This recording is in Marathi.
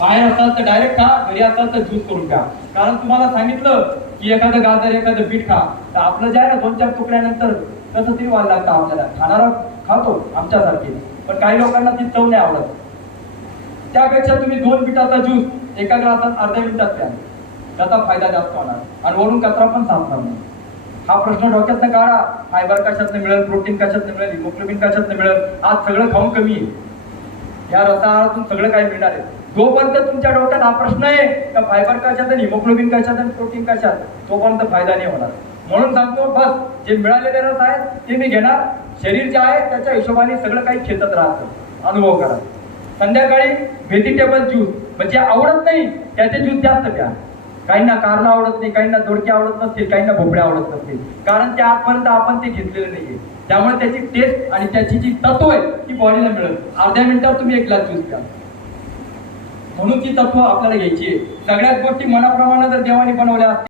बाहेर असाल तर डायरेक्ट खा, घरी असाल तर ज्यूस करून प्या. कारण तुम्हाला सांगितलं की एखादं गाजर एखादं बीट खा, तर आपलं जे आहे ना 2-4 तुकड्यानंतर कसं तरी व्हायला लागतं आपल्याला. खाणारा खातो आमच्यासारखे, पण काही लोकांना ती चव नाही आवडत. त्यापेक्षा तुम्ही 2 बिटाचा ज्यूस एका ग्लासात अर्ध्या मिनिटात प्या, त्याचा फायदा जास्त होणार आणि वरून कचरा पण साफ होणार. हा प्रश्न डोक्यातनं काढा. फायबर कशातनं मिळेल, प्रोटीन कशातनं मिळेल, हिमोग्लोबिन कशातनं मिळेल. आज सगळं खाऊन कमी आहे, या रसाहारातून सगळं काही मिळणार आहे. जोपर्यंत तुमच्या डोक्यात हा प्रश्न आहे का फायबर कशात आणि हिमोग्लोबिन कशात आणि प्रोटीन कशात, तोपर्यंत फायदा नाही होणार. म्हणून सांगतो, बस जे मिळालेले रस आहेत ते मी घेणार. शरीर जे आहे त्याच्या हिशोबाने सगळं काही खेचत राहतं. अनुभव करा. संध्याकाळी व्हेजिटेबल ज्यूस, म्हणजे आवडत नाही त्याचे ज्यूस जास्त प्या. काहींना कारला आवडत नाही, काहींना दोडके आवडत नसतील, काहींना भोपळे आवडत नसतील, कारण त्या आजपर्यंत आपण ते घेतलेलं नाहीये. त्यामुळे त्याची टेस्ट आणि त्याची जी तत्व आहे ती बॉडीला मिळेल. अर्ध्या मिनिटात तुम्ही 1 ग्लास ज्यूस प्या. म्हणून ती तत्व आपल्याला घ्यायची आहे. सगळ्याच गोष्टी मनाप्रमाणे जर देवाने बनवल्या